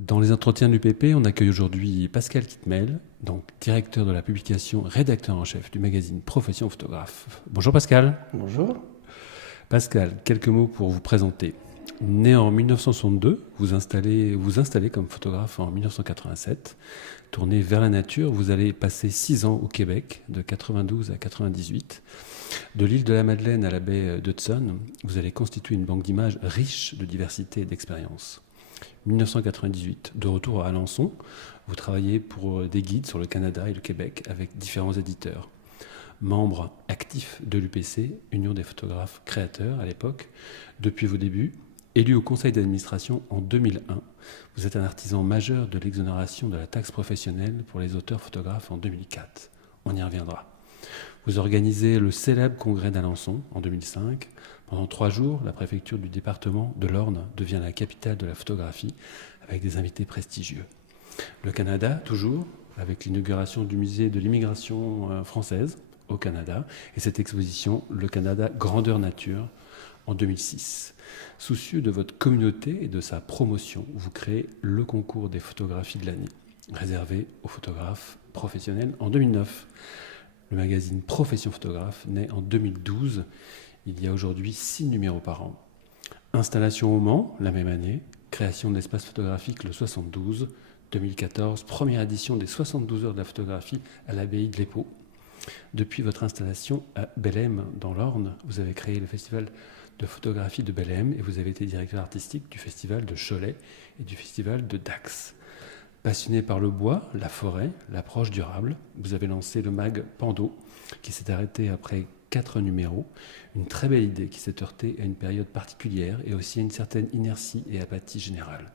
Dans les entretiens du PP, on accueille aujourd'hui Pascal Kitmel, donc directeur de la publication, rédacteur en chef du magazine Profession Photographe. Bonjour Pascal. Bonjour. Pascal, quelques mots pour vous présenter. Né en 1962, vous installez comme photographe en 1987. Tourné vers la nature, vous allez passer 6 ans au Québec, de 92 à 98. De l'île de la Madeleine à la baie d'Hudson, vous allez constituer une banque d'images riche de diversité et d'expérience. 1998, de retour à Alençon, vous travaillez pour des guides sur le Canada et le Québec avec différents éditeurs. Membre actif de l'UPC, Union des photographes créateurs à l'époque, depuis vos débuts, élu au conseil d'administration en 2001, vous êtes un artisan majeur de l'exonération de la taxe professionnelle pour les auteurs photographes en 2004. On y reviendra. Vous organisez le célèbre congrès d'Alençon en 2005. Pendant 3 jours, la préfecture du département de l'Orne devient la capitale de la photographie avec des invités prestigieux. Le Canada, toujours, avec l'inauguration du musée de l'immigration française au Canada et cette exposition, le Canada Grandeur Nature, en 2006. Soucieux de votre communauté et de sa promotion, vous créez le concours des photographies de l'année, réservé aux photographes professionnels en 2009. Le magazine Profession Photographe naît en 2012. Il y a aujourd'hui 6 numéros par an. Installation au Mans, la même année. Création de l'espace photographique le 72. 2014, première édition des 72 heures de la photographie à l'abbaye de l'Épau. Depuis votre installation à Belém, dans l'Orne, vous avez créé le festival de photographie de Belém et vous avez été directeur artistique du festival de Cholet et du festival de Dax. Passionné par le bois, la forêt, l'approche durable, vous avez lancé le mag Pando, qui s'est arrêté après 4 numéros. Une très belle idée qui s'est heurtée à une période particulière et aussi à une certaine inertie et apathie générale.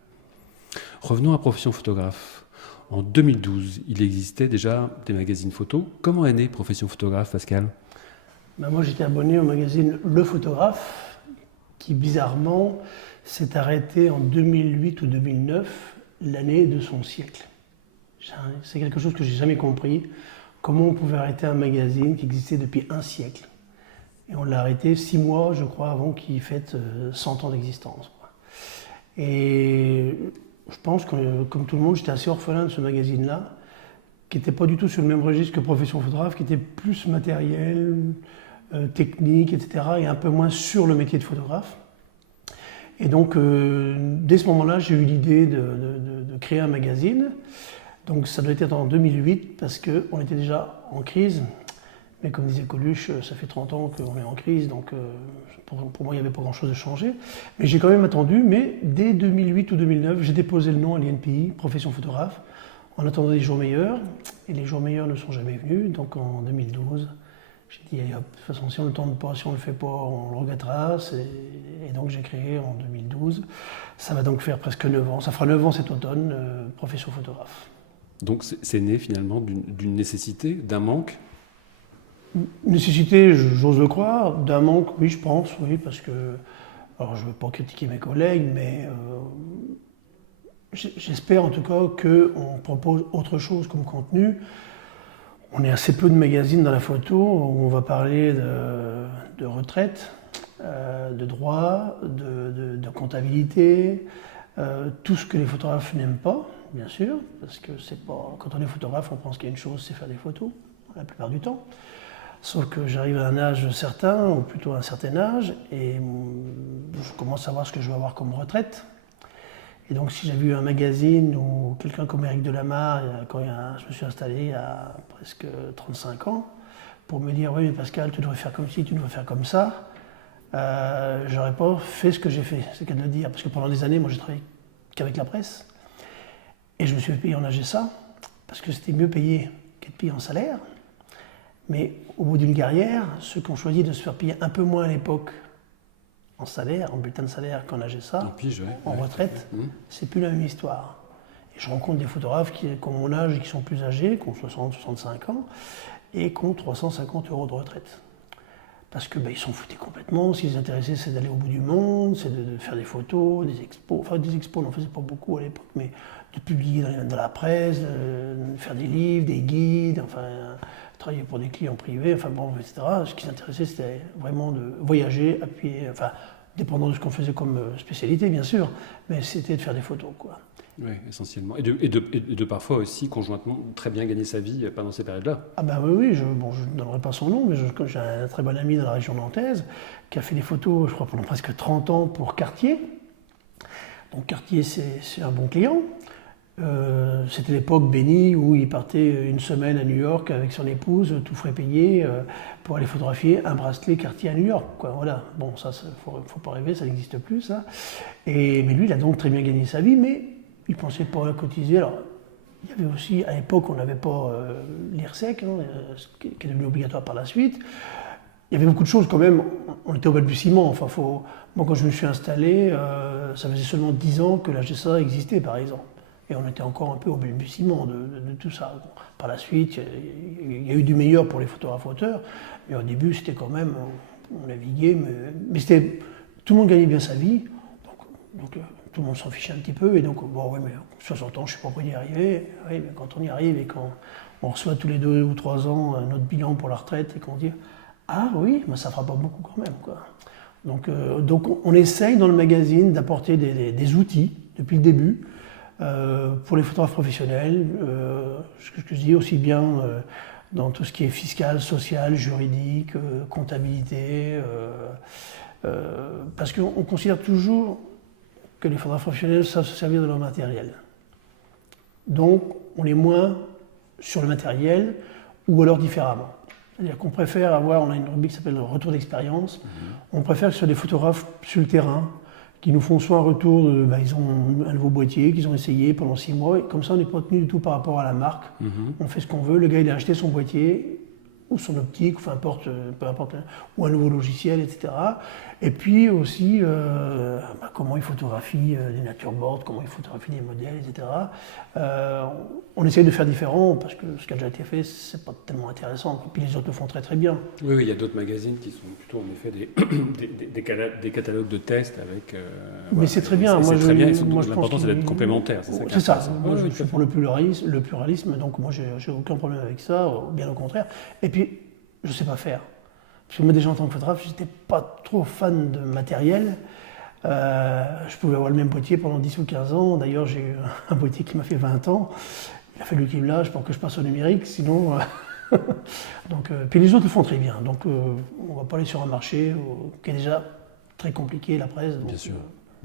Revenons à Profession Photographe. En 2012, il existait déjà des magazines photos. Comment est née Profession Photographe, Pascal ? Moi, j'étais abonné au magazine Le Photographe, qui bizarrement s'est arrêté en 2008 ou 2009, l'année de son siècle. C'est quelque chose que j'ai jamais compris. Comment on pouvait arrêter un magazine qui existait depuis un siècle? Et on l'a arrêté 6 mois, je crois, avant qu'il fête 100 ans d'existence. Et je pense que, comme tout le monde, j'étais assez orphelin de ce magazine-là, qui n'était pas du tout sur le même registre que Profession Photographe, qui était plus matériel, technique, etc., et un peu moins sur le métier de photographe. Et donc, dès ce moment-là, j'ai eu l'idée de créer un magazine. Donc, ça doit être en 2008, parce qu'on était déjà en crise. Mais comme disait Coluche, ça fait 30 ans qu'on est en crise, donc pour moi, il n'y avait pas grand-chose de changé. Mais j'ai quand même attendu, mais dès 2008 ou 2009, j'ai déposé le nom à l'INPI, Profession Photographe, en attendant des jours meilleurs. Et les jours meilleurs ne sont jamais venus, donc en 2012, j'ai dit, allez, hop, de toute façon, si on ne le tente pas, si on ne le fait pas, on le regrettera. Et donc j'ai créé en 2012. Ça va donc faire presque 9 ans. Ça fera 9 ans cet automne, Profession Photographe. Donc c'est né finalement d'une nécessité, d'un manque. Nécessité, j'ose le croire. D'un manque, oui, je pense, oui, parce que... Alors, je ne veux pas critiquer mes collègues, mais j'espère en tout cas qu'on propose autre chose comme contenu. On est assez peu de magazines dans la photo où on va parler de retraite, de droit, de comptabilité, tout ce que les photographes n'aiment pas, bien sûr, parce que c'est pas... Quand on est photographe, on pense qu'il y a une chose, c'est faire des photos, la plupart du temps. Sauf que j'arrive à un âge certain, ou plutôt à un certain âge, et je commence à voir ce que je vais avoir comme retraite. Et donc si j'avais eu un magazine ou quelqu'un comme Éric Delamarre, quand je me suis installé il y a presque 35 ans, pour me dire « Oui, mais Pascal, tu devrais faire comme ci, tu devrais faire comme ça », j'aurais pas fait ce que j'ai fait, c'est le cas de le dire. Parce que pendant des années, moi j'ai travaillé qu'avec la presse, et je me suis fait payer en AGSA, parce que c'était mieux payé qu'être payé en salaire. Mais au bout d'une carrière, ceux qui ont choisi de se faire payer un peu moins à l'époque en salaire, en bulletin de salaire qu'en AGSA, en retraite, c'est plus la même histoire. Et je rencontre des photographes qui ont mon âge et qui sont plus âgés, qui ont 60, 65 ans, et qui ont 350 € de retraite. Parce que ils s'en foutaient complètement. Ce qui les intéressait, c'est d'aller au bout du monde, c'est de faire des photos, des expos. Enfin, des expos, on n'en faisait pas beaucoup à l'époque, mais de publier dans la presse, de faire des livres, des guides, enfin, travailler pour des clients privés, enfin bon, etc. Ce qui les intéressait, c'était vraiment de voyager, appuyer, enfin, dépendant de ce qu'on faisait comme spécialité, bien sûr, mais c'était de faire des photos, quoi. Oui, essentiellement. Et de parfois aussi, conjointement, très bien gagner sa vie pendant ces périodes-là. Ah ben oui, je ne donnerai pas son nom, mais j'ai un très bon ami dans la région nantaise qui a fait des photos, je crois, pendant presque 30 ans pour Cartier. Donc Cartier, c'est un bon client. C'était l'époque bénie où il partait une semaine à New York avec son épouse, tout frais payé, pour aller photographier un bracelet Cartier à New York, quoi. Voilà. Bon, ça, faut pas rêver, ça n'existe plus, ça. Mais lui, il a donc très bien gagné sa vie, mais il ne pensait pas cotiser. Alors, il y avait aussi, à l'époque, on n'avait pas l'IRSEC, hein, qui est devenu obligatoire par la suite. Il y avait beaucoup de choses quand même, on était au balbutiement. Enfin, moi, quand je me suis installé, ça faisait seulement 10 ans que la GSA existait, par exemple. Et on était encore un peu au balbutiement de tout ça. Bon, par la suite, il y a eu du meilleur pour les photographes auteurs, mais au début, c'était quand même, on naviguait, mais c'était, tout le monde gagnait bien sa vie, donc tout le monde s'en fichait un petit peu, et donc, bon, ouais, mais 60 ans, je ne sais pas comment y arriver. Oui, mais quand on y arrive et quand on reçoit tous les 2 ou 3 ans notre bilan pour la retraite, et qu'on dit, ah oui, mais ça ne fera pas beaucoup quand même, quoi. Donc on essaye dans le magazine d'apporter des outils depuis le début, pour les photographes professionnels, ce que je dis aussi bien dans tout ce qui est fiscal, social, juridique, comptabilité, parce qu'on considère toujours que les photographes professionnels savent se servir de leur matériel. Donc on est moins sur le matériel ou alors différemment. C'est-à-dire qu'on préfère on a une rubrique qui s'appelle le retour d'expérience, on préfère que ce soit des photographes sur le terrain, qui nous font soit un retour ils ont un nouveau boîtier qu'ils ont essayé pendant 6 mois, et comme ça on n'est pas tenu du tout par rapport à la marque. On fait ce qu'on veut, le gars il a acheté son boîtier, ou son optique, peu importe, ou un nouveau logiciel, etc. Et puis aussi comment il photographie des natureboards, comment il photographie des modèles, etc. On essaye de faire différent, parce que ce qui a déjà été fait, c'est pas tellement intéressant. Et puis les autres le font très très bien. Oui, il y a d'autres magazines qui sont plutôt en effet des catalogues de tests avec. Mais voilà, c'est très bien. L'important c'est d'être complémentaire. C'est ça. Moi je suis pour le pluralisme, donc moi j'ai aucun problème avec ça, bien au contraire. Et puis je sais pas faire. Parce que moi déjà en tant que photographe, je n'étais pas trop fan de matériel. Je pouvais avoir le même boîtier pendant 10 ou 15 ans. D'ailleurs, j'ai eu un boîtier qui m'a fait 20 ans. Il a fallu qu'il me lâche pour que je passe au numérique, sinon... puis les autres le font très bien. Donc on ne va pas aller sur un marché qui est déjà très compliqué, la presse. Donc,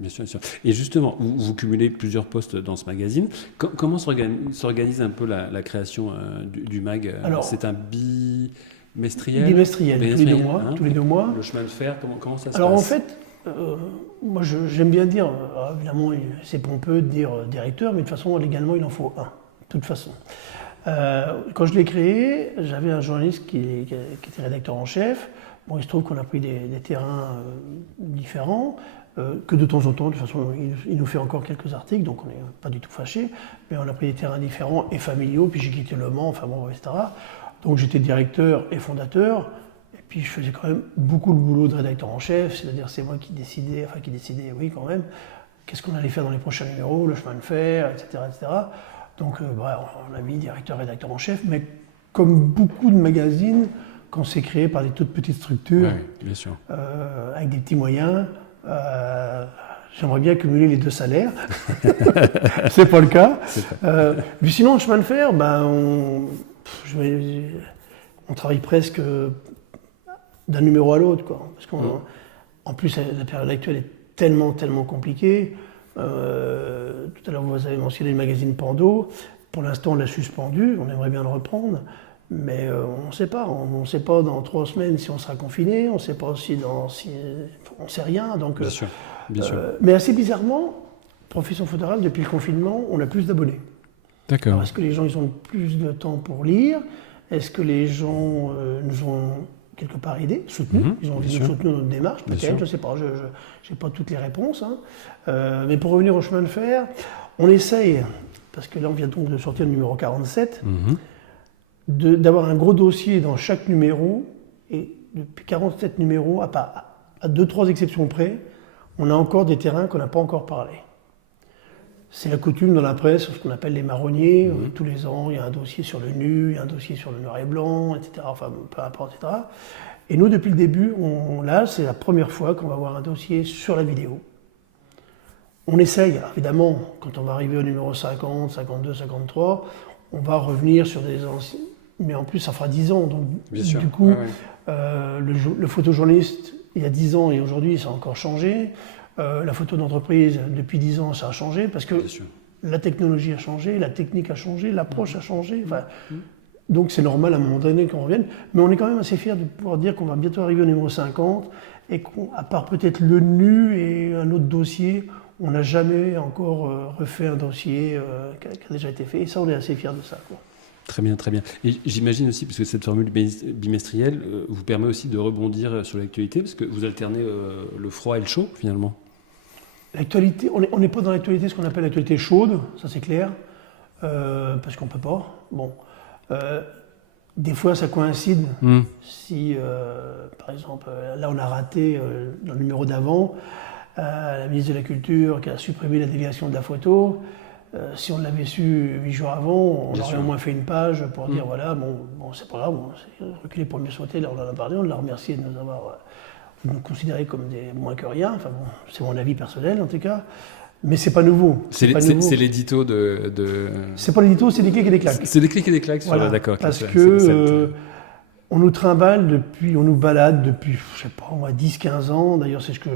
Bien sûr. Et justement, vous cumulez plusieurs postes dans ce magazine. Comment s'organise un peu la création du mag? Alors, c'est un bimestriel, tous les 2 mois. Le chemin de fer, comment ça se passe? Alors en fait, moi j'aime bien dire, évidemment c'est pompeux de dire directeur, mais de toute façon légalement il en faut un, de toute façon. Quand je l'ai créé, j'avais un journaliste qui était rédacteur en chef. Bon, il se trouve qu'on a pris des terrains différents, que de temps en temps, de toute façon, il nous fait encore quelques articles, donc on n'est pas du tout fâchés, mais on a pris des terrains différents et familiaux, puis j'ai quitté Le Mans, enfin bon, etc. Donc j'étais directeur et fondateur, et puis je faisais quand même beaucoup le boulot de rédacteur en chef, c'est-à-dire c'est moi qui décidais, oui quand même, qu'est-ce qu'on allait faire dans les prochains numéros, le chemin de fer, etc. etc. Donc on a mis directeur, rédacteur en chef, mais comme beaucoup de magazines, quand c'est créé par des toutes petites structures, bien sûr. Avec des petits moyens, j'aimerais bien cumuler les 2 salaires. C'est pas le cas. Mais sinon, le chemin de fer, on travaille presque d'un numéro à l'autre, quoi. Parce qu'en plus, la période actuelle est tellement compliquée. Tout à l'heure, vous avez mentionné le magazine Pando. Pour l'instant, on l'a suspendu. On aimerait bien le reprendre. Mais on ne sait pas. On ne sait pas dans 3 semaines si on sera confiné. On ne sait pas on ne sait rien. Donc, bien sûr. Mais assez bizarrement, profession photographe, depuis le confinement, on a plus d'abonnés. D'accord. Alors, est-ce que les gens ils ont plus de temps pour lire? Est-ce que les gens nous ont quelque part aidés, soutenus? Ils ont envie de nous soutenir dans notre démarche, peut-être, je ne sais pas. Je n'ai pas toutes les réponses. Mais pour revenir au chemin de fer, on essaye, parce que là on vient donc de sortir le numéro 47, d'avoir un gros dossier dans chaque numéro, et depuis 47 numéros, à 2-3 exceptions près, on a encore des terrains qu'on n'a pas encore parlé. C'est la coutume dans la presse, ce qu'on appelle les marronniers. Tous les ans, il y a un dossier sur le nu, il y a un dossier sur le noir et blanc, etc. Enfin, peu importe, etc. Et nous, depuis le début, là, c'est la première fois qu'on va avoir un dossier sur la vidéo. On essaye, alors évidemment, quand on va arriver au numéro 50, 52, 53, on va revenir sur des anciens. Mais en plus, ça fera 10 ans. Donc, du coup, le photojournaliste, il y a 10 ans et aujourd'hui, ça a encore changé. La photo d'entreprise, depuis 10 ans, ça a changé parce que la technologie a changé, la technique a changé, l'approche a changé. Enfin, donc, c'est normal à un moment donné qu'on revienne. Mais on est quand même assez fiers de pouvoir dire qu'on va bientôt arriver au numéro 50 et qu'à part peut-être le nu et un autre dossier, on n'a jamais encore refait un dossier qui a déjà été fait. Et ça, on est assez fiers de ça, quoi. Très bien, très bien. Et j'imagine aussi, parce que cette formule bimestrielle vous permet aussi de rebondir sur l'actualité, parce que vous alternez le froid et le chaud, finalement. L'actualité, on n'est pas dans l'actualité, ce qu'on appelle l'actualité chaude, ça c'est clair, parce qu'on ne peut pas. Bon. Des fois, ça coïncide. Si, par exemple, là, on a raté dans le numéro d'avant, la ministre de la Culture qui a supprimé la délégation de la photo. Si on l'avait su 8 jours avant, on aurait au moins fait une page pour dire voilà, bon c'est pas grave, c'est reculer pour mieux sauter, là on en a parlé, on l'a remercié de nous considérer comme des moins que rien. Enfin bon, c'est mon avis personnel en tout cas. Mais c'est pas nouveau. C'est l'édito de... C'est pas l'édito, c'est des clics et des claques. C'est des clics et des claques, voilà, d'accord. Parce que on nous trimballe depuis, on nous balade depuis, je sais pas, moi 10-15 ans. D'ailleurs, c'est ce que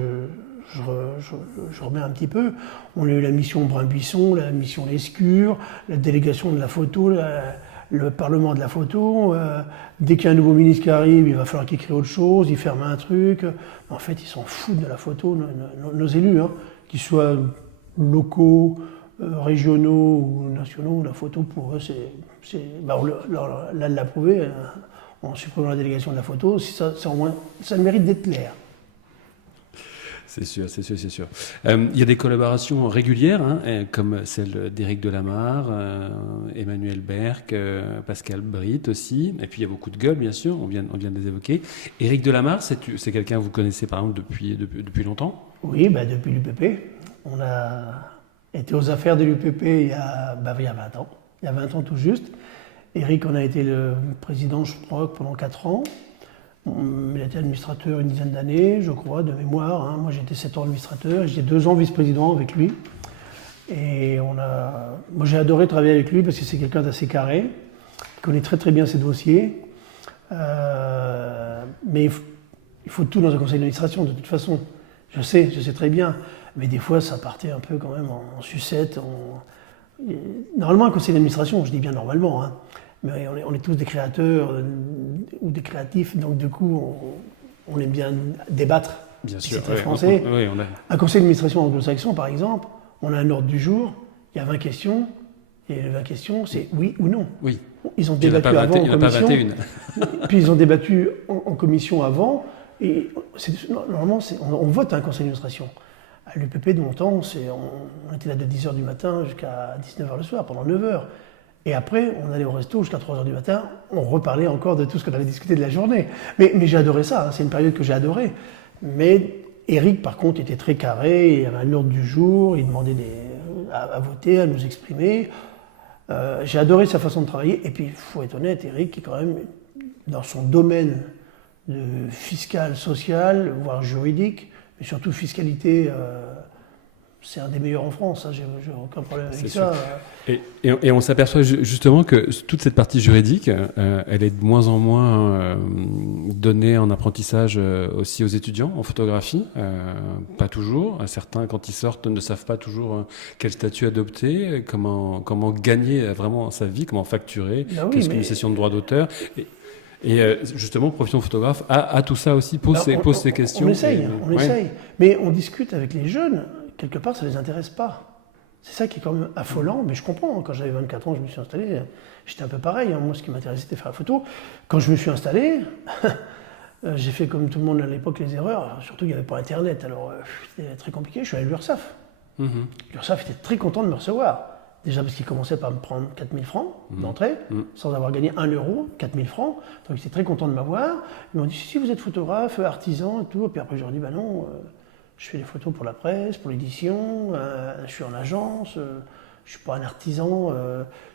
je remets un petit peu. On a eu la mission Brun-Buisson, la mission Lescure, la délégation de la photo, le Parlement de la photo. Dès qu'il y a un nouveau ministre qui arrive, il va falloir qu'il crée autre chose, il ferme un truc. En fait, ils s'en foutent de la photo, nos élus, hein, qu'ils soient locaux, régionaux ou nationaux. La photo, pour eux, là, l'a prouvé, en supprimant la délégation de la photo, ça le mérite d'être clair. C'est sûr. Il y a des collaborations régulières, hein, comme celle d'Éric Delamarre, Emmanuel Berck, Pascal Britt aussi. Et puis il y a beaucoup de gueules, bien sûr, on vient de les évoquer. Éric Delamarre, c'est quelqu'un que vous connaissez par exemple depuis longtemps ? Oui, depuis l'UPP. On a été aux affaires de l'UPP il y a 20 ans. Il y a 20 ans tout juste. Éric en a été le président, je crois, pendant 4 ans. Il a été administrateur une dizaine d'années, je crois, de mémoire. Hein. Moi, j'ai été 7 ans administrateur et j'ai 2 ans vice-président avec lui. Et moi, j'ai adoré travailler avec lui parce que c'est quelqu'un d'assez carré, qui connaît très très bien ses dossiers. Mais il faut tout dans un conseil d'administration, de toute façon. Je sais très bien. Mais des fois, ça partait un peu quand même en sucette. Normalement, un conseil d'administration, je dis bien normalement, hein, mais on est tous des créateurs ou des créatifs, donc du coup, on aime bien débattre. Bien sûr, c'est très français. Un conseil d'administration anglo-saxon, par exemple, on a un ordre du jour, il y a 20 questions, et les 20 questions, c'est oui ou non. Oui. Ils ont débattu avant en commission, puis ils ont débattu en commission avant, et normalement, on vote un conseil d'administration. À l'UPP de mon temps, on était là de 10h du matin jusqu'à 19h le soir, pendant 9h. Et après, on allait au resto jusqu'à 3h du matin, on reparlait encore de tout ce qu'on avait discuté de la journée. Mais j'ai adoré ça, hein, c'est une période que j'ai adorée. Mais Éric, par contre, était très carré, il avait un ordre du jour, il demandait à voter, à nous exprimer. J'ai adoré sa façon de travailler. Et puis, il faut être honnête, Éric, qui est quand même dans son domaine fiscal, social, voire juridique, mais surtout fiscalité, c'est un des meilleurs en France, hein, j'ai aucun problème avec ça. Et on s'aperçoit justement que toute cette partie juridique, elle est de moins en moins donnée en apprentissage aussi aux étudiants en photographie. Pas toujours. Certains, quand ils sortent, ne savent pas toujours quel statut adopter, comment gagner vraiment sa vie, comment facturer, qu'est-ce qu'une session de droit d'auteur. Et justement, Profession Photographe a tout ça aussi, pose ces questions. On essaye. Mais on discute avec les jeunes, quelque part, ça ne les intéresse pas. C'est ça qui est quand même affolant, mais je comprends. Quand j'avais 24 ans, je me suis installé, j'étais un peu pareil. Hein. Moi, ce qui m'intéressait, c'était faire la photo. Quand je me suis installé, j'ai fait comme tout le monde à l'époque les erreurs. Alors, surtout, il n'y avait pas Internet, alors c'était très compliqué. Je suis allé à l'URSSAF. L'URSSAF était très content de me recevoir. Déjà parce qu'ils commençaient par me prendre 4 000 francs d'entrée, sans avoir gagné 1 euro, 4 000 francs. Donc ils étaient très contents de m'avoir. Ils m'ont dit si vous êtes photographe, artisan et tout. Et puis après, je leur ai dit non, je fais des photos pour la presse, pour l'édition, je suis en agence. je ne suis pas un artisan,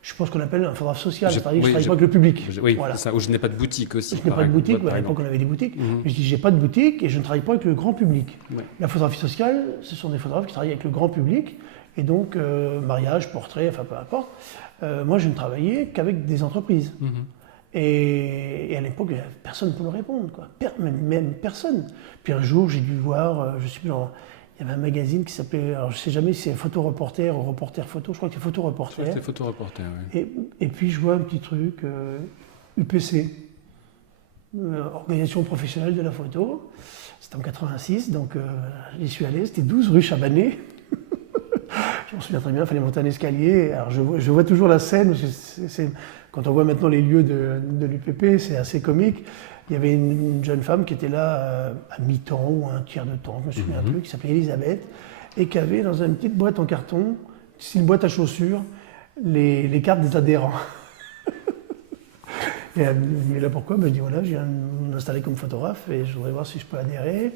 je suis pas ce qu'on appelle un photographe social, je Oui, travaille pas avec le public. Oui, voilà. ça, ou je n'ai pas de boutique aussi. Je n'ai pas de boutique, à l'époque on avait des boutiques, mais je dis j'ai pas de boutique et je ne travaille pas avec le grand public. Ouais. La photographie sociale, ce sont des photographes qui travaillent avec le grand public, et donc mariage, portrait, enfin peu importe. Moi je ne travaillais qu'avec des entreprises. Et à l'époque, personne ne pouvait répondre, quoi. Même personne. Puis un jour, j'ai dû voir, je sais plus, il y avait un magazine qui s'appelait, alors je ne sais jamais si c'est Photo Reporter ou Reporter Photo, je crois que c'est Photo Reporter. C'était Photo Reporter, oui. Et puis je vois un petit truc, UPC, Organisation Professionnelle de la Photo. C'était en 86, donc j'y suis allé, c'était 12 rue Chabanais. Je m'en souviens très bien, il fallait monter un escalier. Alors je vois toujours la scène, quand on voit maintenant les lieux de l'UPP, c'est assez comique. Il y avait une jeune femme qui était là à mi-temps ou à un tiers de temps, je me souviens plus, qui s'appelait Elisabeth, et qui avait dans une petite boîte en carton, une boîte à chaussures, les cartes des adhérents. Et elle me dit là pourquoi? Elle me dit voilà, je viens de m'installer comme photographe et je voudrais voir si je peux adhérer.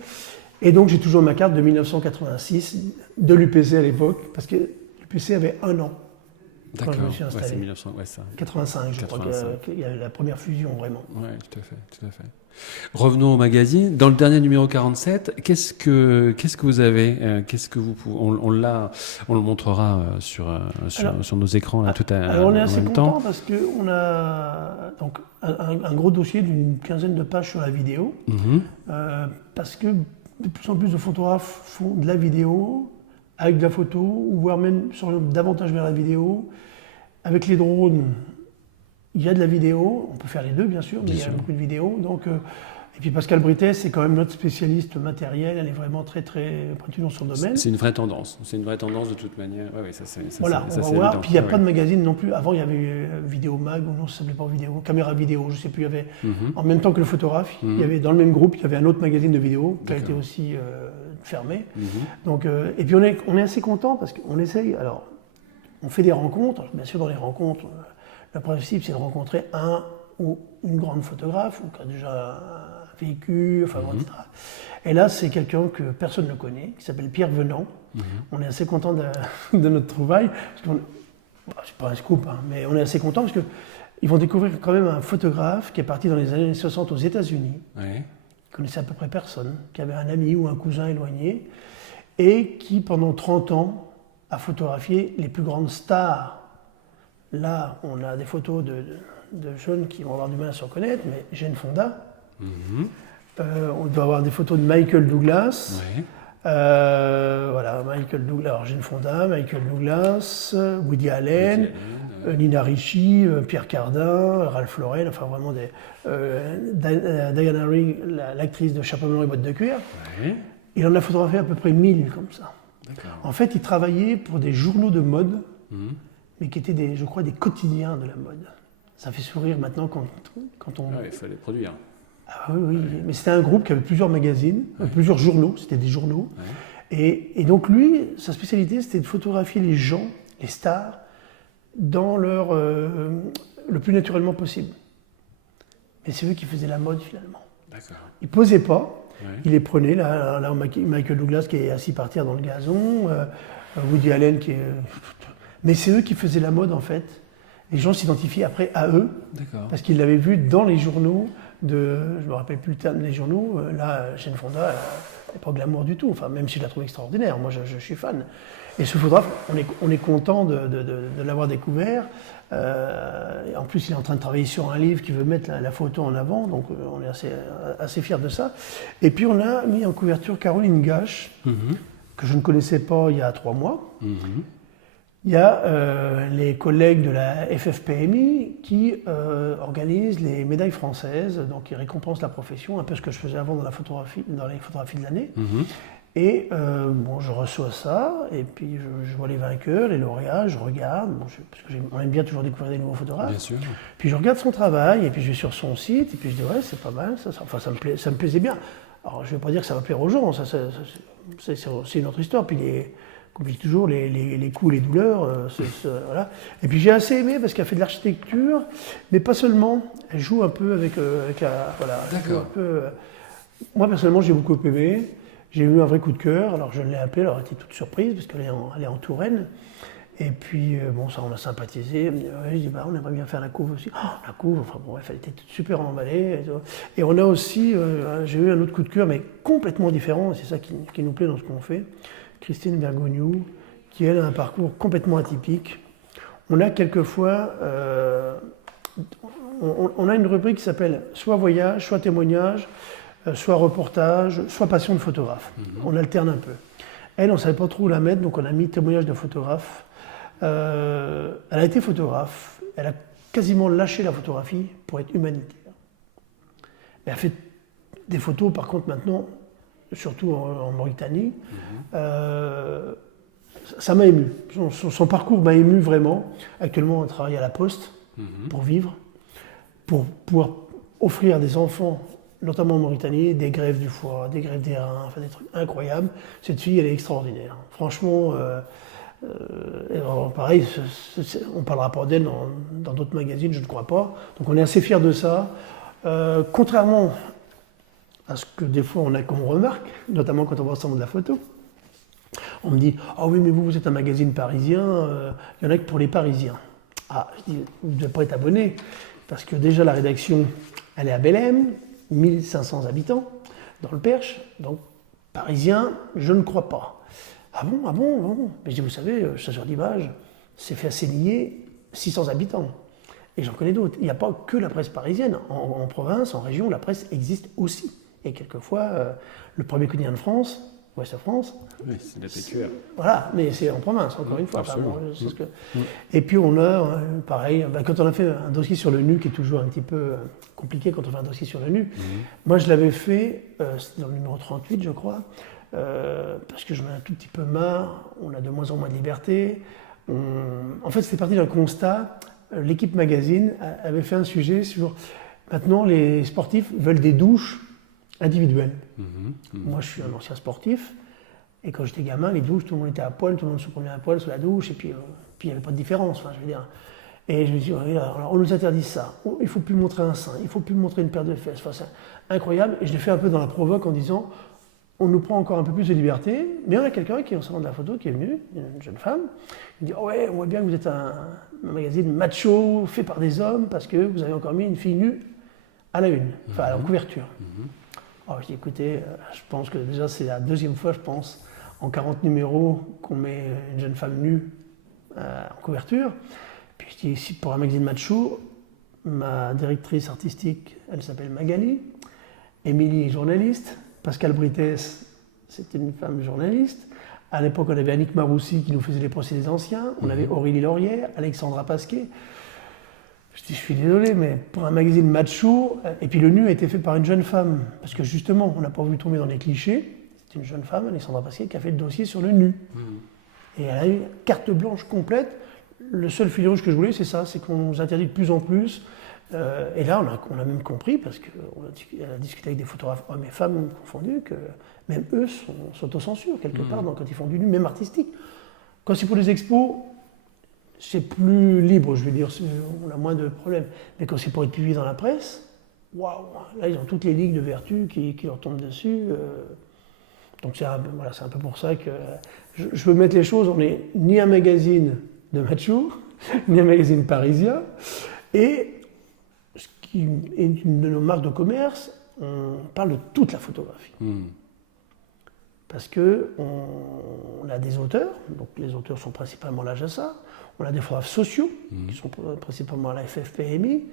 Et donc j'ai toujours ma carte de 1986 de l'UPC à l'époque, parce que l'UPC avait 1 an. D'accord, quand je me suis installé. Ouais, c'est 1900, ouais, ça. 85, je crois qu'il y a eu la première fusion vraiment. Oui, tout à fait, tout à fait. Revenons au magazine. Dans le dernier numéro 47, qu'est-ce que vous avez qu'est-ce que vous on le montrera sur nos écrans là, tout à alors on est assez content parce qu'on a donc un gros dossier d'une quinzaine de pages sur la vidéo, parce que de plus en plus de photographes font de la vidéo avec de la photo, ou voire même davantage vers la vidéo. Avec les drones, il y a de la vidéo, on peut faire les deux bien sûr, mais il y a beaucoup de vidéos. Donc, et puis Pascal Brites, c'est quand même notre spécialiste matériel, elle est vraiment très très pointue dans son domaine. C'est une vraie tendance, de toute manière. Ouais, ça, voilà, on va voir. Évident. Puis il n'y a pas de magazine non plus. Avant il y avait Vidéo Mag, ou non, ça ne s'appelait pas Vidéo, Caméra Vidéo, je ne sais plus, il y avait, en même temps que le photographe, il y avait dans le même groupe, il y avait un autre magazine de vidéo qui a été aussi fermé. Donc, et puis on est assez content parce qu'on essaye, alors on fait des rencontres, bien sûr dans les rencontres, le principe c'est de rencontrer un ou une grande photographe, ou qui a déjà un véhicule, enfin, etc. Et là c'est quelqu'un que personne ne connaît, qui s'appelle Pierre Venant. On est assez content de notre trouvaille, parce c'est pas un scoop, hein, mais on est assez content parce qu'ils vont découvrir quand même un photographe qui est parti dans les années 60 aux États-Unis, qui connaissait à peu près personne, qui avait un ami ou un cousin éloigné, et qui pendant 30 ans a photographié les plus grandes stars. Là, on a des photos de jeunes qui vont avoir du mal à se reconnaître, mais Jane Fonda. On doit avoir des photos de Michael Douglas. Voilà, Michael Douglas, alors Jane Fonda, Michael Douglas, Woody Allen, Nina Ricci, Pierre Cardin, Ralph Lauren, enfin vraiment Diana Rigg, l'actrice de Chapeau melon et boîte de cuir. Il en a photographié à peu près 1000 comme ça. En fait, il travaillait pour des journaux de mode, mais qui étaient, je crois, des quotidiens de la mode. Ça fait sourire maintenant quand on... il fallait produire. Ah oui, mais c'était un groupe qui avait plusieurs magazines, plusieurs journaux, c'était des journaux. Et donc lui, sa spécialité, c'était de photographier les gens, les stars, dans leur... le plus naturellement possible. Mais c'est eux qui faisaient la mode finalement. Ils ne posaient pas. Il les prenait, là Michael Douglas qui est assis par terre dans le gazon, Woody Allen qui est... Mais c'est eux qui faisaient la mode en fait. Les gens s'identifient après à eux, parce qu'ils l'avaient vu dans les journaux je ne me rappelle plus le terme des journaux, là, Jane Fonda, elle n'est pas glamour du tout, enfin, même si je la trouve extraordinaire, moi je suis fan. Et ce photographe, on est content de l'avoir découvert. En plus, il est en train de travailler sur un livre qui veut mettre la photo en avant, donc on est assez fiers de ça. Et puis on a mis en couverture Caroline Gache, que je ne connaissais pas il y a 3 mois. Il y a les collègues de la FFPMI qui organisent les médailles françaises, donc ils récompensent la profession, un peu ce que je faisais avant dans les photographies de l'année. Et je reçois ça, et puis je vois les vainqueurs, les lauréats, je regarde, parce qu'on aime bien toujours découvrir des nouveaux photographes. Bien sûr. Puis je regarde son travail, et puis je vais sur son site, et puis je dis ouais, c'est pas mal, ça me plaisait bien. Alors je ne vais pas dire que ça va plaire aux gens, c'est une autre histoire. Puis comme je dis toujours, les coups et les douleurs, voilà. Et puis j'ai assez aimé parce qu'elle fait de l'architecture, mais pas seulement. Elle joue un peu avec voilà. D'accord. Moi personnellement, j'ai beaucoup aimé. J'ai eu un vrai coup de cœur. Alors je l'ai appelée, elle était toute surprise parce qu'elle est en Touraine. Et puis, bon, ça, on a sympathisé. Je dis, bah, on aimerait bien faire la couve aussi. Oh, la couve, enfin bon, bref, elle était super emballée. Et on a aussi, j'ai eu un autre coup de cœur, mais complètement différent, et c'est ça qui nous plaît dans ce qu'on fait. Christine Bergogneau, qui elle a un parcours complètement atypique. On a quelquefois, on a une rubrique qui s'appelle soit voyage, soit témoignage, soit reportage, soit passion de photographe. On alterne un peu. Elle, on ne savait pas trop où la mettre, donc on a mis témoignage de photographe. Elle a été photographe, elle a quasiment lâché la photographie pour être humanitaire. Elle a fait des photos, par contre, maintenant, surtout en Mauritanie. Ça m'a ému. Son parcours m'a ému vraiment. Actuellement, elle travaille à la Poste pour vivre, pour pouvoir offrir à des enfants, notamment en Mauritanie, des greffes du foie, des greffes des reins, enfin des trucs incroyables. Cette fille, elle est extraordinaire. Franchement, pareil, on ne parlera pas d'elle dans d'autres magazines, je ne crois pas. Donc on est assez fiers de ça. Contrairement à ce que des fois on remarque, notamment quand on voit ensemble de la photo, on me dit « Ah oui, mais vous êtes un magazine parisien, il y en a que pour les Parisiens. » Ah, je dis « Vous ne devez pas être abonné, parce que déjà la rédaction, elle est à Belém, 1500 habitants, dans le Perche, donc parisien, je ne crois pas. » Ah bon, ah bon, ah bon. Mais je dis, vous savez, chasseur d'images, c'est fait assigner 600 habitants. Et j'en connais d'autres. Il n'y a pas que la presse parisienne. En province, en région, la presse existe aussi. Et quelquefois, le premier quotidien de France, Ouest France. Oui, c'est la PQR. Voilà, mais c'est en province, encore une fois. Absolument. Et puis on a, pareil, quand on a fait un dossier sur le nu, qui est toujours un petit peu compliqué quand on fait un dossier sur le nu, moi je l'avais fait, c'était dans le numéro 38, je crois, parce que j'en ai un tout petit peu marre, on a de moins en moins de liberté. En fait, c'était parti d'un constat. L'équipe magazine avait fait un sujet sur maintenant les sportifs veulent des douches individuelles. Moi, je suis un ancien sportif, et quand j'étais gamin, les douches, tout le monde était à poil, tout le monde se prenait à poil sous la douche, et puis il n'y avait pas de différence, enfin, je veux dire. Et je me dis, alors on nous interdit ça, il ne faut plus montrer un sein, il ne faut plus montrer une paire de fesses, enfin, c'est incroyable. Et je l'ai fait un peu dans la provoque en disant, on nous prend encore un peu plus de liberté, mais on a quelqu'un qui est en salon de la photo, qui est venu, une jeune femme, il dit, oh ouais, on voit bien que vous êtes un magazine macho, fait par des hommes, parce que vous avez encore mis une fille nue à la une, enfin en couverture. Alors je dis, écoutez, je pense que déjà c'est la deuxième fois, je pense, en 40 numéros qu'on met une jeune femme nue en couverture. Puis je dis, si pour un magazine macho, ma directrice artistique, elle s'appelle Magali, Émilie est journaliste, Pascal Brites, c'était une femme journaliste. À l'époque, on avait Annick Maroussi qui nous faisait les procès des anciens, on avait Aurélie Laurière, Alexandra Pasquet. Je dis, je suis désolé, mais pour un magazine macho, et puis le nu a été fait par une jeune femme, parce que justement, on n'a pas voulu tomber dans les clichés. C'est une jeune femme, Alexandra Pasquet, qui a fait le dossier sur le nu. Et elle a eu carte blanche complète. Le seul fil rouge que je voulais, c'est ça, c'est qu'on nous interdit de plus en plus. Et là, on a même compris, parce qu'elle a discuté avec des photographes, hommes et femmes confondus, que même eux s'autocensure quelque part quand ils font du nu, même artistique. Quand c'est pour les expos, c'est plus libre, je veux dire, on a moins de problèmes. Mais quand c'est pour être publié dans la presse, waouh, là ils ont toutes les ligues de vertu qui leur tombent dessus. Donc c'est un peu pour ça que je veux mettre les choses, on n'est ni un magazine de macho, ni un magazine parisien. Et ce qui est une de nos marques de commerce, on parle de toute la photographie. Parce qu'on a des auteurs, donc les auteurs sont principalement la JASA, on a des photographes sociaux, qui sont principalement à la FFPMI,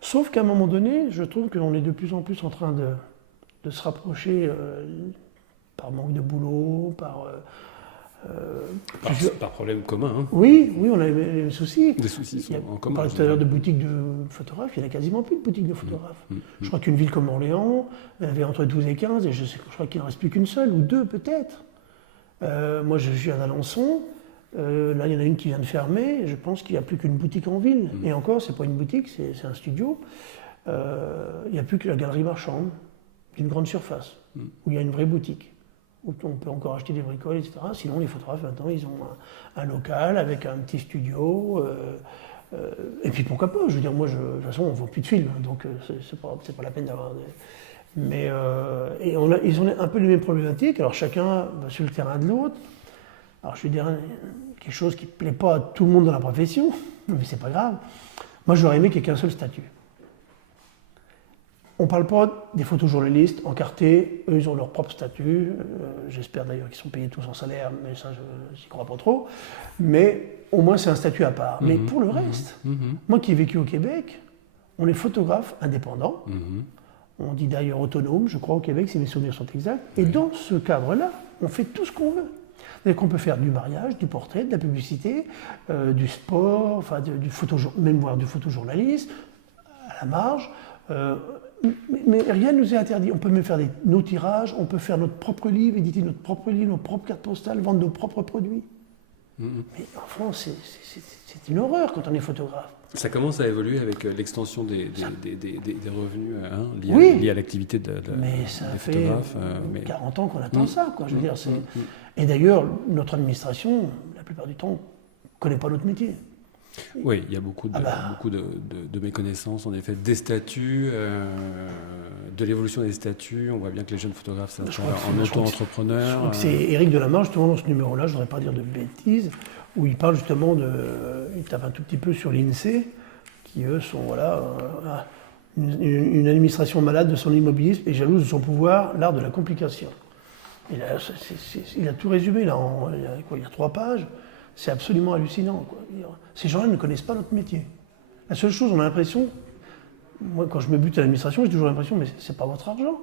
sauf qu'à un moment donné, je trouve qu'on est de plus en plus en train de se rapprocher par manque de boulot, par problème commun. Hein. Oui, on a les mêmes soucis. Des soucis sont en commun. On parlait tout à l'heure de boutiques de photographes, il n'y en a quasiment plus de boutiques de photographes. Je crois qu'une ville comme Orléans, elle avait entre 12 et 15, et je crois qu'il n'en reste plus qu'une seule, ou deux peut-être. Moi, je suis à Alençon, là, il y en a une qui vient de fermer, et je pense qu'il n'y a plus qu'une boutique en ville. Et encore, ce n'est pas une boutique, c'est un studio. Il n'y a plus que la galerie marchande, d'une grande surface, où il y a une vraie boutique, où on peut encore acheter des bricoles, etc. Sinon, les photographes, maintenant, ils ont un local avec un petit studio. Et puis, pourquoi pas? Je veux dire, moi, de toute façon, on ne voit plus de films, donc c'est pas la peine d'avoir des... Mais ils ont un peu les mêmes problématiques. Alors, chacun va sur le terrain de l'autre. Alors, je vais dire quelque chose qui ne plaît pas à tout le monde dans la profession, mais c'est pas grave. Moi, j'aurais aimé qu'il n'y ait qu'un seul statut. On ne parle pas des photojournalistes encartés, eux ils ont leur propre statut, j'espère d'ailleurs qu'ils sont payés tous en salaire, mais ça je n'y crois pas trop, mais au moins c'est un statut à part. Mais pour le reste, moi qui ai vécu au Québec, on est photographe indépendant, on dit d'ailleurs autonome, je crois au Québec si mes souvenirs sont exacts, et dans ce cadre-là, on fait tout ce qu'on veut. C'est-à-dire qu'on peut faire du mariage, du portrait, de la publicité, du sport, enfin même voir du photojournalisme, à la marge, mais rien ne nous est interdit. On peut même faire nos tirages, on peut faire notre propre livre, éditer notre propre livre, nos propres cartes postales, vendre nos propres produits. Mais en France, c'est une horreur quand on est photographe. Ça commence à évoluer avec l'extension des revenus liés à l'activité des photographes. Mais 40 ans qu'on attend ça, quoi. Je veux dire, Et d'ailleurs, notre administration, la plupart du temps, ne connaît pas notre métier. Oui, il y a beaucoup de méconnaissances, en effet, des statuts, de l'évolution des statuts. On voit bien que les jeunes photographes s'installent en auto-entrepreneur. Je crois que c'est Éric Delamarche, justement, dans ce numéro-là, je ne voudrais pas dire de bêtises, où il parle justement il tape un tout petit peu sur l'INSEE, qui eux sont, une administration malade de son immobilisme et jalouse de son pouvoir, l'art de la complication. Il a tout résumé, il y a 3 pages. C'est absolument hallucinant, quoi. Ces gens-là ne connaissent pas notre métier. La seule chose, on a l'impression, moi quand je me bute à l'administration, j'ai toujours l'impression, mais c'est pas votre argent.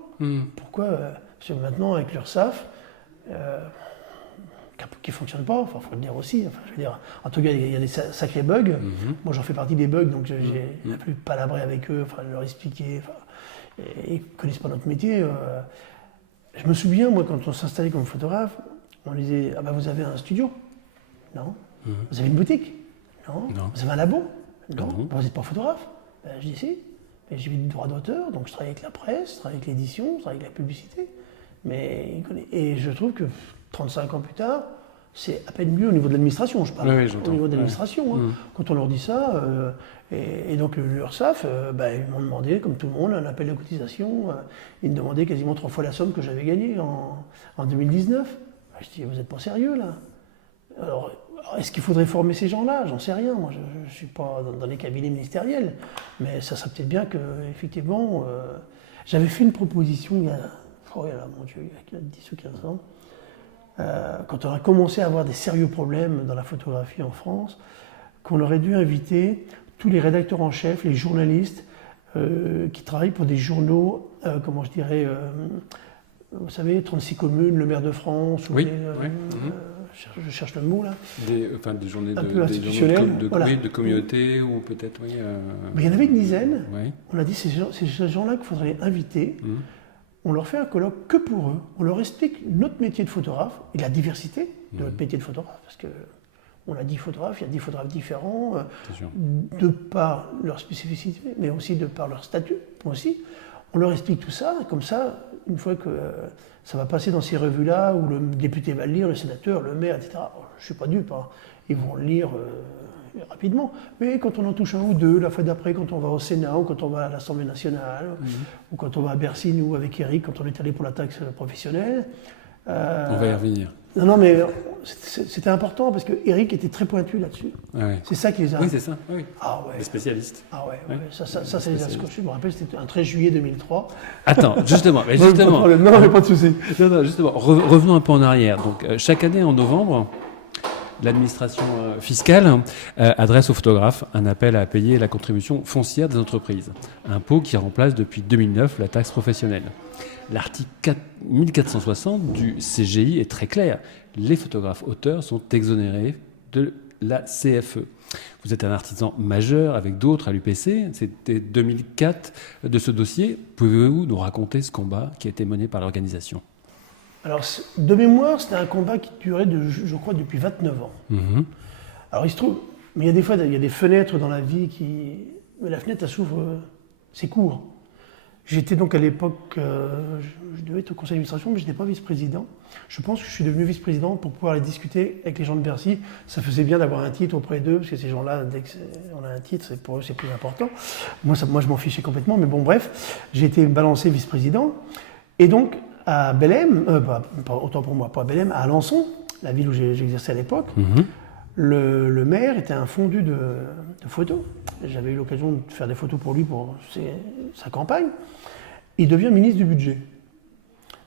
Pourquoi parce que maintenant, avec l'URSSAF, qui ne fonctionne pas, il faut le dire aussi. Je veux dire, en tout cas, il y a des sacrés bugs. Moi, j'en fais partie des bugs, donc j'ai pu palabrer avec eux, leur expliquer. Ils ne connaissent pas notre métier. Je me souviens, moi, quand on s'installait comme photographe, on disait « Ah ben, vous avez un studio ?» Non. Vous avez une boutique? Non. Vous avez un labo? Non. Vous n'êtes pas photographe? Je dis si. Mais j'ai du droit d'auteur, donc je travaille avec la presse, je travaille avec l'édition, je travaille avec la publicité. Et je trouve que 35 ans plus tard, c'est à peine mieux au niveau de l'administration, je parle. Au niveau de l'administration. Quand on leur dit ça, et donc l'URSSAF, ils m'ont demandé, comme tout le monde, un appel de cotisation. Ils me demandaient quasiment 3 fois la somme que j'avais gagnée en 2019. Je dis, vous n'êtes pas sérieux là? Alors, est-ce qu'il faudrait former ces gens-là? J'en sais rien. Moi, je ne suis pas dans les cabinets ministériels. Mais ça serait peut-être bien que, effectivement, j'avais fait une proposition il y a 10 ou 15 ans. Quand on a commencé à avoir des sérieux problèmes dans la photographie en France, qu'on aurait dû inviter tous les rédacteurs en chef, les journalistes qui travaillent pour des journaux, vous savez, 36 communes, le maire de France, je cherche le mot là. Des journées de communauté ou peut-être, Mais il y en avait une dizaine. On a dit c'est ces gens-là qu'il faudrait inviter. On leur fait un colloque que pour eux. On leur explique notre métier de photographe et la diversité de notre métier de photographe. Parce qu'on a 10 photographes, il y a 10 photographes différents, de par leur spécificité, mais aussi de par leur statut aussi. On leur explique tout ça, et comme ça, une fois que ça va passer dans ces revues-là, où le député va le lire, le sénateur, le maire, etc. Je ne suis pas dupe, ils vont le lire rapidement. Mais quand on en touche un ou deux, la fois d'après, quand on va au Sénat, ou quand on va à l'Assemblée nationale, ou quand on va à Bercy, nous, avec Eric, quand on est allé pour la taxe professionnelle. On va y revenir. Non, mais c'était important parce que Eric était très pointu là-dessus. C'est ça qui les a. Oui, c'est ça. Oui. Les spécialistes. Ça c'est les ascoches. Je me rappelle, c'était un 13 juillet 2003. Attends, justement. Non, mais pas de souci. Non, justement. Revenons un peu en arrière. Donc, chaque année en novembre, l'administration fiscale adresse aux photographes un appel à payer la contribution foncière des entreprises, impôt qui remplace depuis 2009 la taxe professionnelle. L'article 1460 du CGI est très clair. Les photographes auteurs sont exonérés de la CFE. Vous êtes un artisan majeur avec d'autres à l'UPC. C'était 2004 de ce dossier. Pouvez-vous nous raconter ce combat qui a été mené par l'organisation? Alors, de mémoire, c'était un combat qui durait, je crois, depuis 29 ans. Alors, il se trouve, mais il y a des fois, il y a des fenêtres dans la vie qui... Mais la fenêtre, elle s'ouvre, c'est court. J'étais donc à l'époque, je devais être au conseil d'administration, mais je n'étais pas vice-président. Je pense que je suis devenu vice-président pour pouvoir aller discuter avec les gens de Bercy. Ça faisait bien d'avoir un titre auprès d'eux, parce que ces gens-là, dès qu'on a un titre, pour eux, c'est plus important. Moi, je m'en fichais complètement, mais bon, bref, j'ai été balancé vice-président. Et donc, à Belém, autant pour moi, pas à Belém, à Alençon, la ville où j'exerçais à l'époque, Le maire était un fondu de photos. J'avais eu l'occasion de faire des photos pour lui pour sa campagne. Il devient ministre du budget.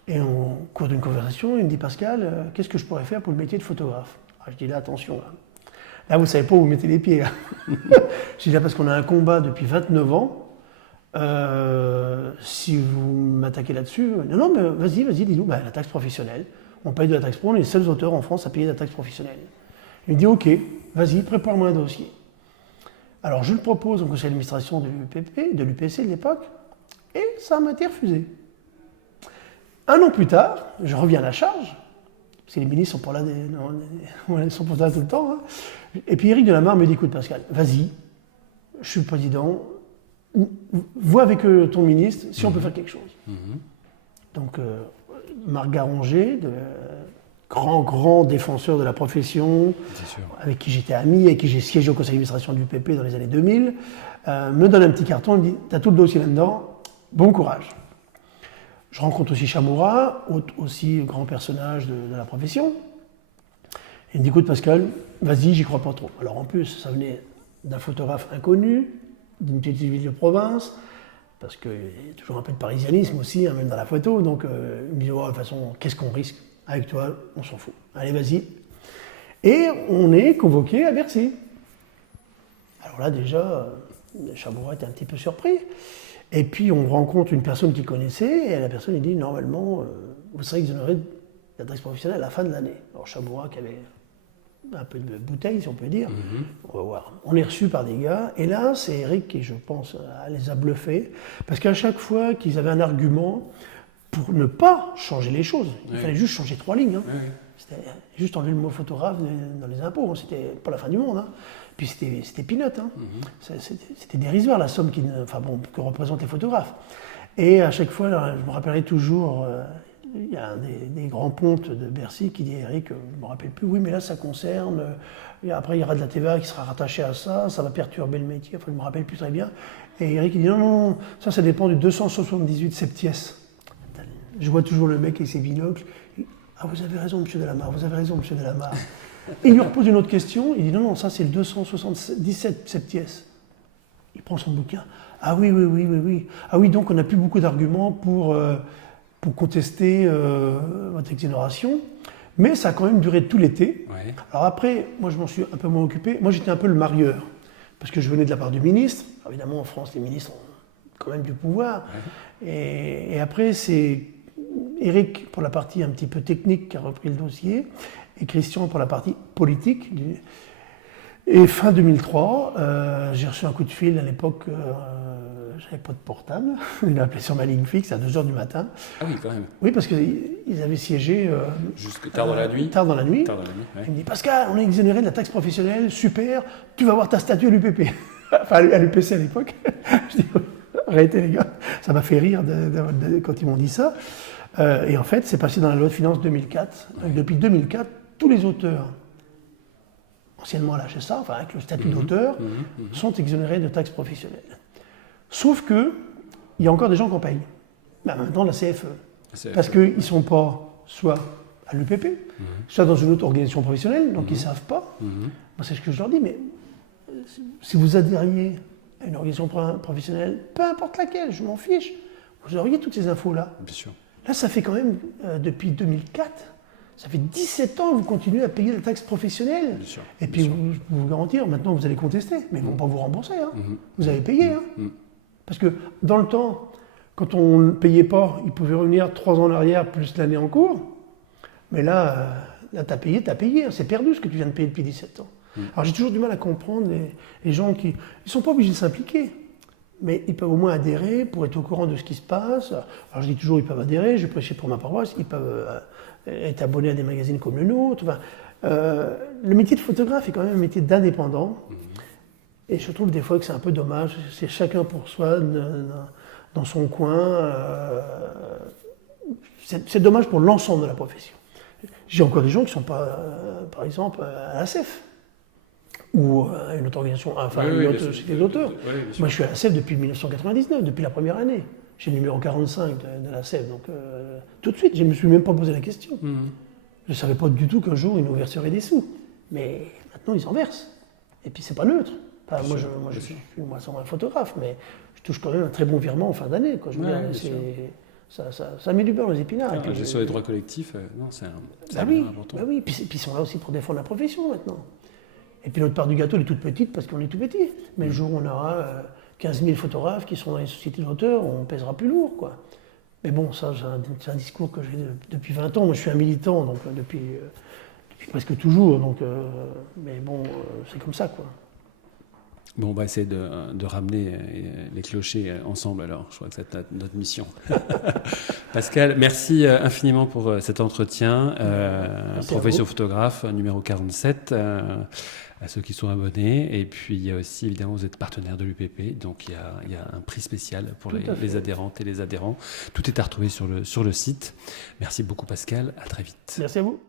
Et au cours d'une conversation, il me dit « Pascal, qu'est-ce que je pourrais faire pour le métier de photographe ?» Je dis là, attention, là vous ne savez pas où vous mettez les pieds. Là. Je dis là parce qu'on a un combat depuis 29 ans. Si vous m'attaquez là-dessus, non, mais vas-y, dis-nous, la taxe professionnelle. On paye de la taxe pro, on est les seuls auteurs en France à payer de la taxe professionnelle. Il me dit ok, vas-y, prépare-moi un dossier. Alors je le propose au conseil d'administration de l'UPC de l'époque, et ça m'a été refusé. Un an plus tard, je reviens à la charge, parce que les ministres sont pas là, sont pas là tout le temps. Hein. Et puis Éric Delamarre me dit écoute Pascal, vas-y, je suis le président, vois avec ton ministre si on peut faire quelque chose. Donc Marc Garanger, grand défenseur de la profession, avec qui j'étais ami, avec qui j'ai siégé au conseil d'administration du UPP dans les années 2000, me donne un petit carton, il me dit « T'as tout le dossier là-dedans, bon courage ». Je rencontre aussi Chamoura, aussi grand personnage de la profession. Il me dit « Écoute Pascal, vas-y, j'y crois pas trop ». Alors en plus, ça venait d'un photographe inconnu, d'une petite ville de province, parce qu'il y a toujours un peu de parisianisme aussi, hein, même dans la photo, donc il me dit oh, « De toute façon, qu'est-ce qu'on risque ? Avec toi, on s'en fout. Allez, vas-y. » Et on est convoqué à Bercy. Alors là, déjà, Chamoura était un petit peu surpris. Et puis, on rencontre une personne qu'il connaissait, et la personne, il dit, normalement, vous serez exonéré de la taxe professionnelle à la fin de l'année. Alors, Chamoura, qui avait un peu de bouteille, si on peut dire, on va voir. On est reçu par des gars, et là, c'est Eric qui, je pense, les a bluffés, parce qu'à chaque fois qu'ils avaient un argument, pour ne pas changer les choses. Il fallait juste changer 3 lignes. Hein. C'était juste enlever le mot photographe dans les impôts. Hein. C'était pas la fin du monde. Hein. Puis c'était peanut. Hein. C'était dérisoire la somme que représentent les photographes. Et à chaque fois, là, je me rappellerai toujours, il y a un des grands pontes de Bercy qui dit Eric, je ne me rappelle plus, oui, mais là ça concerne. Et après, il y aura de la TVA qui sera rattachée à ça, ça va perturber le métier. Enfin, je ne me rappelle plus très bien. Et Eric, il dit non, ça dépend du 278 septies. Je vois toujours le mec avec ses binocles. Ah, vous avez raison, monsieur Delamarre, vous avez raison, monsieur Delamarre. Et il lui repose une autre question. Il dit non, ça c'est le 277 septies. Il prend son bouquin. Ah oui. Ah oui, donc on n'a plus beaucoup d'arguments pour contester votre exonération. Mais ça a quand même duré tout l'été. Ouais. Alors après, moi je m'en suis un peu moins occupé. Moi j'étais un peu le marieur. Parce que je venais de la part du ministre. Alors, évidemment, en France, les ministres ont quand même du pouvoir. Ouais. Et après, c'est Eric pour la partie un petit peu technique qui a repris le dossier, et Christian pour la partie politique. Et fin 2003, j'ai reçu un coup de fil à l'époque, j'avais pas de portable, il a appelé sur ma ligne fixe à 2h du matin. Ah oui, quand même. Oui, parce qu'ils avaient siégé... jusque tard dans la nuit. Tard dans la nuit. Ouais. Il me dit, Pascal, on est exonéré de la taxe professionnelle, super, tu vas avoir ta statue à l'UPP. Enfin, à l'UPC à l'époque. Je dis, arrêtez les gars, ça m'a fait rire quand ils m'ont dit ça. Et en fait, c'est passé dans la loi de finances 2004. Ouais. Donc, depuis 2004, tous les auteurs, anciennement à la HSA, enfin avec le statut d'auteur, sont exonérés de taxes professionnelles. Sauf que, il y a encore des gens qui en payent. Maintenant, la CFE. Parce qu'ils ne sont pas soit à l'UPP, soit dans une autre organisation professionnelle, donc ils ne savent pas. Moi, c'est ce que je leur dis, mais si vous adhériez à une organisation professionnelle, peu importe laquelle, je m'en fiche, vous auriez toutes ces infos-là. Bien sûr. Là, ça fait quand même, depuis 2004, ça fait 17 ans que vous continuez à payer la taxe professionnelle. Bien sûr, et puis, je peux vous garantir, maintenant, vous allez contester, mais ils ne vont pas vous rembourser. Hein. Vous avez payé. Hein. Parce que dans le temps, quand on ne payait pas, ils pouvaient revenir 3 ans en arrière, plus l'année en cours. Mais là tu as payé. Hein. C'est perdu ce que tu viens de payer depuis 17 ans. Alors, j'ai toujours du mal à comprendre les gens qui ne sont pas obligés de s'impliquer. Mais ils peuvent au moins adhérer pour être au courant de ce qui se passe. Alors je dis toujours, ils peuvent adhérer, je prêchais pour ma paroisse, ils peuvent être abonnés à des magazines comme le nôtre. Enfin, le métier de photographe est quand même un métier d'indépendant. Et je trouve des fois que c'est un peu dommage, c'est chacun pour soi, dans son coin. C'est dommage pour l'ensemble de la profession. J'ai encore des gens qui ne sont pas, par exemple, à la CEF. Ou à une autre organisation, enfin une autre société d'auteurs. Moi, je suis à la CEF depuis 1999, depuis la première année. J'ai le numéro 45 de la CEF, donc tout de suite, je ne me suis même pas posé la question. Je ne savais pas du tout qu'un jour, ils nous verseraient des sous. Mais maintenant, ils en versent. Et puis, c'est pas neutre. Enfin, Bien moi, sûr, je bien suis sûr. moi, sans un photographe, mais je touche quand même un très bon virement en fin d'année. Quoi. Je veux Ouais, dire, bien sûr. ça met du beurre dans les épinards. Et Ah, puis, sur les droits collectifs, non, c'est bah un oui, bien important. bah oui. Puis ils sont là aussi pour défendre la profession maintenant. Et puis notre part du gâteau, elle est toute petite parce qu'on est tout petit. Mais le jour où on aura 15 000 photographes qui sont dans les sociétés d'auteurs, on pèsera plus lourd, quoi. Mais bon, ça, c'est un discours que j'ai depuis 20 ans. Moi, je suis un militant, donc depuis presque toujours. Donc, mais bon, c'est comme ça, quoi. Bon, on va essayer de ramener les clochers ensemble alors. Je crois que c'est notre mission. Pascal, merci infiniment pour cet entretien. Merci à Profession vous. photographe, numéro 47, à ceux qui sont abonnés. Et puis, il y a aussi, évidemment, vous êtes partenaire de l'UPP. Donc, il y a un prix spécial pour Tout à les fait. adhérentes et les adhérents. Tout est à retrouver sur le site. Merci beaucoup, Pascal. À très vite. Merci à vous.